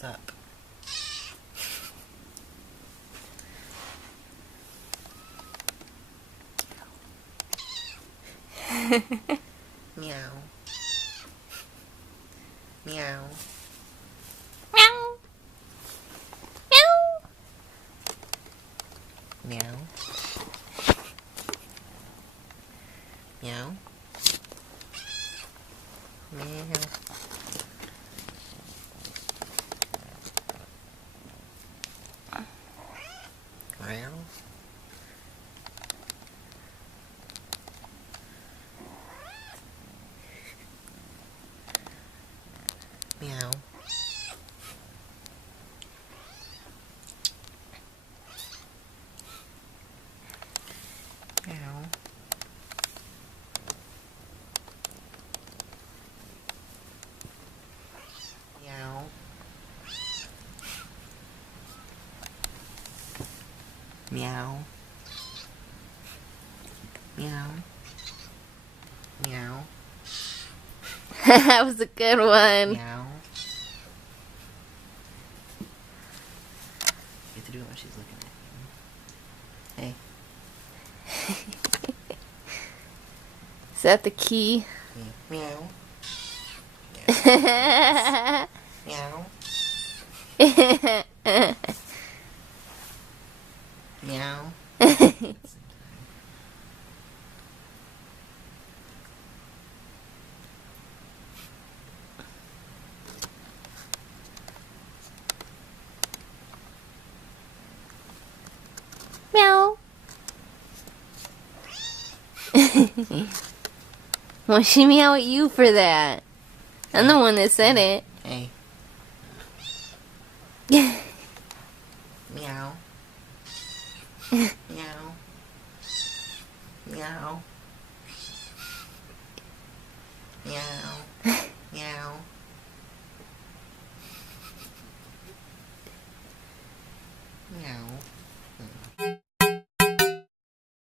What's up? Meow. Meow. Meow. Meow. Meow. Meow. Meow. Meow. Meow. Meow. Meow. Meow. Meow. Meow. That was a good one. Meow. You have to do it while she's looking at you. Hey. Is that the key? Meow. Meow. Meow. Meow. Well, she meow at you for that. I'm the one that said it. Hey. Meow. Meow. Meow. Meow. Meow. Meow.